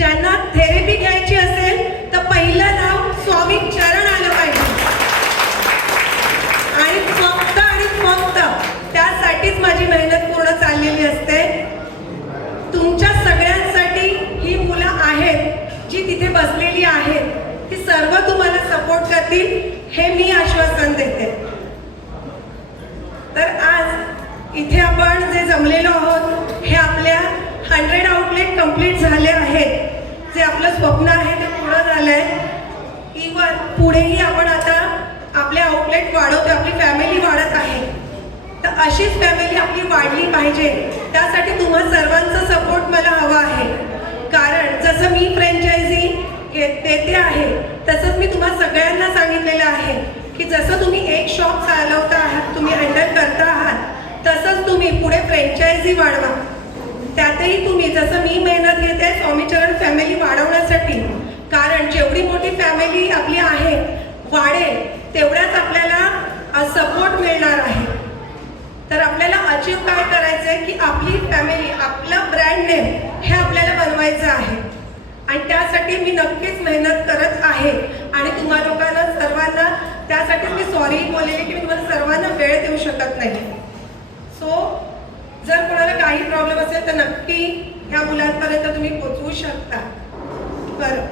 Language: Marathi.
ज्यांना थेरपी घ्यायची असेल तर पहिलं नाव स्वामी चरण आलं पाहिजे आणि फक्त त्यासाठीच माझी मेहनत पूर्ण चाललेली असते। तुमच्या सगळ्यांसाठी ही मुलं आहेत जी तिथे बसलेली आहेत, ती सर्व तुम्हाला सपोर्ट करतील हे मी आश्वासन देते। तर आज इथे आपण जे जमलेलो आहोत हे आपल्या 100 आउटलेट कंप्लीट झाले आहेत। जे आपलं स्वप्न आहे ते पूर्ण झालंय। इव्हन पुढेही आपण आता आपले आउटलेट वाढवतो, आपली फॅमिली वाढत आहे। तर अशीच फॅमिली आपली वाढली पाहिजे, त्यासाठी तुम्हा सर्वांचा सपोर्ट मला हवा आहे। कारण जसं मी फ्रँचायझी देते आहे तसंच मी तुम्हा सगळ्यांना सांगितलेलं आहे की जसं तुम्ही एक शॉप चालवता आहात, तुम्ही हँडल करता आहात, तसंच तुम्ही पुढे फ्रँचायझी वाढवा। त्यातही तुम्ही जसं मी मेहनत घेते स्वामीचरण फॅमिली वाढवण्यासाठी, कारण जेवढी मोठी फॅमिली आपली आहे वाढेल तेवढ्याच आपल्याला सपोर्ट मिळणार आहे। तर आपल्याला अचीव काय करायचं आहे की आपली फॅमिली, आपलं ब्रँड नेम हे आपल्याला बनवायचं आहे आणि त्यासाठी मी नक्कीच मेहनत करत आहे। आणि तुम्हा लोकांना सर्वांना त्यासाठी मी सॉरी बोललेली की मी तुम्हाला सर्वांना वेळ देऊ शकत नाही। सो जर कोणाला काही प्रॉब्लेम असेल तर नक्की ह्या मुलांपर्यंत तुम्ही पोहोचवू शकता। बरं,